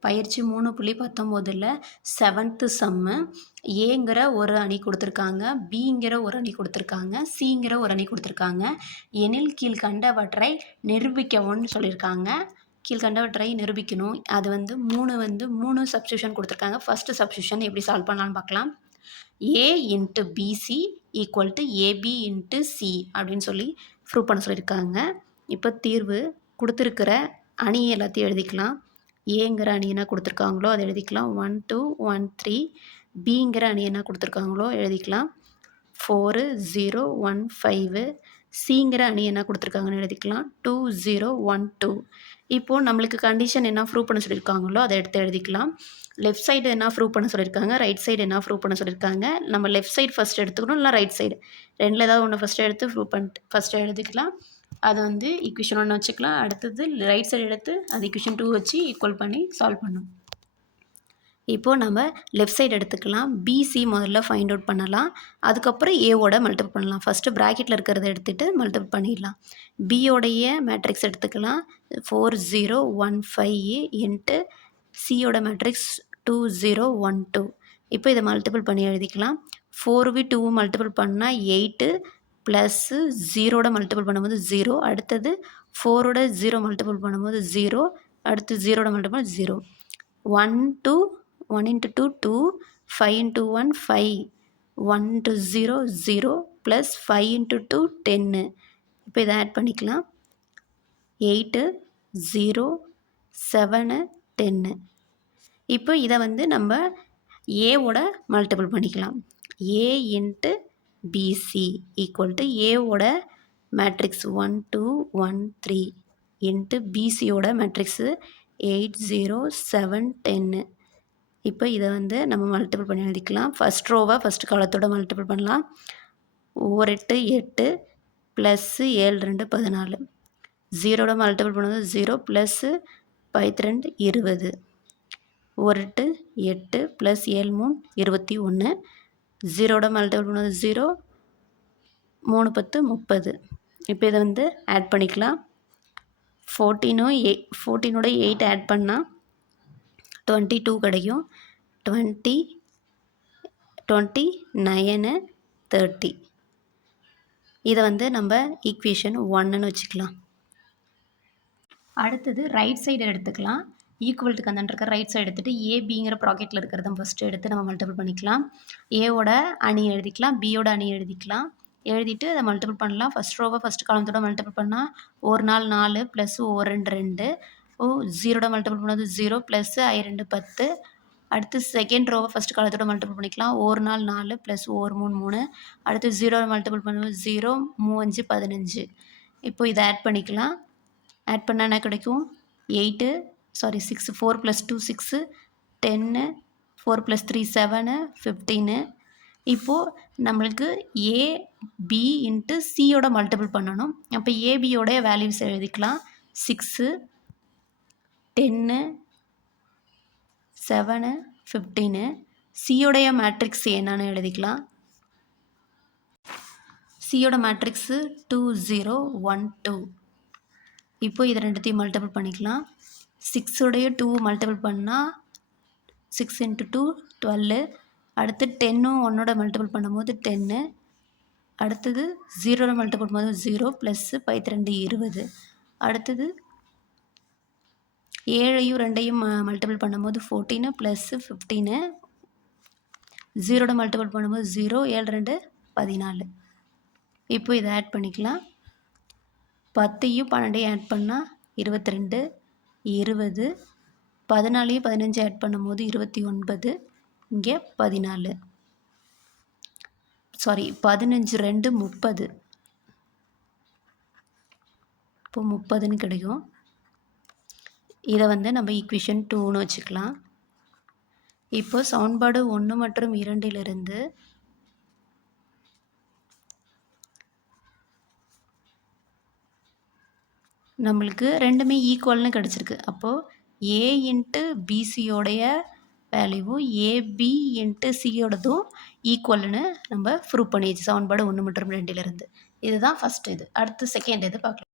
பயிற்சி மூணு புள்ளி பத்தொம்போதில் செவன்த்து சம்மு ஏங்கிற ஒரு அணி கொடுத்துருக்காங்க. பிங்கிற ஒரு அணி கொடுத்துருக்காங்க. சிங்கிற ஒரு அணி கொடுத்துருக்காங்க. எனில் கீழ்கண்டவற்றை நிரூபிக்கவும்னு சொல்லியிருக்காங்க. கீழ்கண்டவற்றை நிரூபிக்கணும். அது வந்து மூணு வந்து மூணு சப்ஸ்டியூஷன் கொடுத்துருக்காங்க. ஃபஸ்ட்டு சப்ஸ்டியூஷன் எப்படி சால்வ் பண்ணலான்னு பார்க்கலாம். A into BC equal to AB into C அப்படின்னு சொல்லி ப்ரூவ் பண்ண சொல்லியிருக்காங்க. இப்போ தீர்வு கொடுத்துருக்கிற அணி எல்லாத்தையும் எழுதிக்கலாம். ஏங்கிற அணி என்ன கொடுத்துருக்காங்களோ அதை எழுதிக்கலாம். ஒன் டூ ஒன் த்ரீ பிங்கிற அணி என்ன கொடுத்துருக்காங்களோ எழுதிக்கலாம். ஃபோரு ஜீரோ ஒன் ஃபைவு சிங்கிற அணி என்ன கொடுத்துருக்காங்கன்னு எழுதிக்கலாம். டூ ஜீரோ ஒன் டூ இப்போது நம்மளுக்கு கண்டிஷன் என்ன ப்ரூவ் பண்ண சொல்லியிருக்காங்களோ அதை எடுத்து எழுதிக்கலாம். லெஃப்ட் சைடு என்ன ப்ரூவ் பண்ண சொல்லியிருக்காங்க? ரைட் சைடு என்ன ப்ரூவ் பண்ண சொல்லியிருக்காங்க? நம்ம லெஃப்ட் சைடு ஃபஸ்ட் எடுத்துக்கணும் இல்லை ரைட் சைடு ரெண்டில் ஏதாவது ஒன்று ஃபஸ்ட்டு எடுத்து ப்ரூவ் பண்ணிட்டு ஃபஸ்ட்டு எழுதிக்கலாம். அதை வந்து ஈக்குவேஷன் ஒன்று வச்சுக்கலாம். அடுத்தது ரைட் சைடு எடுத்து அது ஈக்குவேஷன் டூ வச்சு ஈக்குவல் பண்ணி சால்வ் பண்ணும் இப்போது நம்ம லெஃப்ட் சைடு எடுத்துக்கலாம். பிசி முதல்ல ஃபைண்ட் அவுட் பண்ணலாம். அதுக்கப்புறம் ஏவோட மல்டிபிள் பண்ணலாம். ஃபஸ்ட்டு ப்ராக்கெட்டில் இருக்கிறத எடுத்துகிட்டு மல்டிபிள் பண்ணிடலாம். பியோடைய மேட்ரிக்ஸ் எடுத்துக்கலாம். Four zero one five into சியோட matrix two zero one two இப்போ இதை மல்டிபிள் பண்ணி எழுதிக்கலாம். ஃபோர் வி டூ மல்டிபிள் பண்ணால் எயிட்டு ப்ளஸ்ஸு ஜீரோட மல்டிபிள் பண்ணும்போது ஜீரோ அடுத்தது ஃபோரோட ஜீரோ மல்டிபிள் பண்ணும்போது ஜீரோ அடுத்து ஜீரோட multiple zero one two one into two two five into one five one two zero zero plus five into two ten இப்போ இதை add பண்ணிக்கலாம். எயிட்டு ஜீரோ செவனு டென்னு இப்போ இதை வந்து நம்ம ஏவோட மல்டிபிள் பண்ணிக்கலாம். A into BC equal to ஏவோட matrix one two one three into பிசியோட matrix eight zero seven ten இப்போ இதை வந்து நம்ம மல்டிபிள் பண்ணி எழுதிக்கலாம். ஃபஸ்ட் ரோவை ஃபஸ்ட் காலத்தோட மல்டிபிள் பண்ணலாம். ஒரு எட்டு எட்டு ப்ளஸ்ஸு ஏழு ரெண்டு பதினாலு. ஜீரோட மல்டிபிள் பண்ணுவது ஜீரோ ப்ளஸ்ஸு பைத்திரெண்டு இருபது. ஒரு எட்டு எட்டு ப்ளஸ் ஏழு மூணு இருபத்தி ஒன்று ஜீரோட மல்டிபிள் பண்ணது ஜீரோ மூணு பத்து முப்பது. இப்போ இதை வந்து ஆட் பண்ணிக்கலாம். ஃபோர்டீனும் எ ஃபோர்டீனோட எயிட் ஆட் பண்ணால் டுவெண்ட்டி டூ கிடைக்கும். டுவெண்ட்டி டுவெண்ட்டி நயனு தேர்ட்டி இதை வந்து நம்ம ஈக்குவேஷன் ஒன்னுன்னு வச்சுக்கலாம். அடுத்தது ரைட் சைடு எடுத்துக்கலாம். ஈக்குவல் டு கந்தன் இருக்க ரைட் சைடு எடுத்துகிட்டு ஏபிங்கிற ப்ராக்கெட்டில் இருக்கிறத ஃபஸ்ட்டு எடுத்து நம்ம மல்டிபிள் பண்ணிக்கலாம். ஏவோட அணி எழுதிக்கலாம் பியோட அணி எழுதிக்கலாம். எழுதிட்டு அதை மல்டிபிள் பண்ணலாம். ஃபஸ்ட் ரோவை ஃபஸ்ட் காலத்தோட மல்டிபிள் பண்ணால் ஒரு நாள் நாலு ப்ளஸ் ஓ ரெண்டு ரெண்டு. ஓ ஜீரோட மல்டிபிள் பண்ணது ஜீரோ ப்ளஸ் ஐ ரெண்டு பத்து. அடுத்து செகண்ட் ரோவை ஃபஸ்ட் காலத்தோட மல்டிபிள் பண்ணிக்கலாம். ஒரு நாள் நாலு ப்ளஸ் ஒரு மூணு மூணு. அடுத்து ஜீரோ மல்டிபிள் பண்ணுவோம் ஜீரோ மூவஞ்சு பதினஞ்சு. இப்போ இதை ஆட் பண்ணிக்கலாம். ஆட் பண்ணால் என்ன கிடைக்கும்? Eight sorry six four plus two six ten four plus three seven fifteen இப்போது நம்மளுக்கு ஏ பி இன்ட்டு சியோட மல்டிபிள் பண்ணணும். அப்போ ஏபியோடைய வேல்யூஸ் எழுதிக்கலாம். சிக்ஸு டென்னு செவனு ஃபிஃப்டீனு சியோடைய மேட்ரிக்ஸ் என்னன்னு எழுதிக்கலாம். சியோட matrix two zero one two இப்போ இதை ரெண்டுத்தையும் மல்டிபிள் பண்ணிக்கலாம். சிக்ஸோடைய டூ மல்டிபிள் பண்ணால் சிக்ஸ் இன்ட்டு டூ டுவெல்லு அடுத்து டென்னும் ஒன்னோட மல்டிபிள் பண்ணும்போது டென்னு அடுத்தது ஜீரோவில் மல்டிபிள் பண்ணும்போது ஜீரோ ப்ளஸ்ஸு பைத்து ரெண்டு இருபது. அடுத்தது ஏழையும் ரெண்டையும் மல்டிபிள் பண்ணும்போது ஃபோர்டீனு ப்ளஸ்ஸு ஃபிஃப்டீனு ஜீரோட மல்டிபிள் பண்ணும்போது ஜீரோ ஏழு ரெண்டு பதினாலு. இப்போ இதை ஆட் பண்ணிக்கலாம். பத்தையும் பன்னெண்டையும் ஆட் பண்ணால் இருபத்தி ரெண்டு. இருபது பதினாலையும் பதினஞ்சு ஆட் பண்ணும்போது இருபத்தி ஒன்பது இங்கே பதினாலு. சாரி பதினஞ்சு ரெண்டு முப்பது. இப்போ முப்பதுன்னு கிடைக்கும். இதை வந்து நம்ம ஈக்குவேஷன் டூன்னு வச்சுக்கலாம். இப்போ சவுண்ட்பாடு ஒன்று மற்றும் இரண்டிலிருந்து நம்மளுக்கு ரெண்டுமே ஈக்குவல்னு கிடச்சிருக்கு. அப்போது ஏ இன்ட்டு பிசியோடைய வேல்யூவும் ஏபி இன்ட்டு சியோடதும் ஈக்குவல்னு நம்ம ப்ரூவ் பண்ணிடுச்சு சவுண்ட்பாடு ஒன்று மற்றும் ரெண்டிலிருந்து. இதுதான் ஃபஸ்ட் இது. அடுத்து செகண்ட் இது பார்க்கலாம்.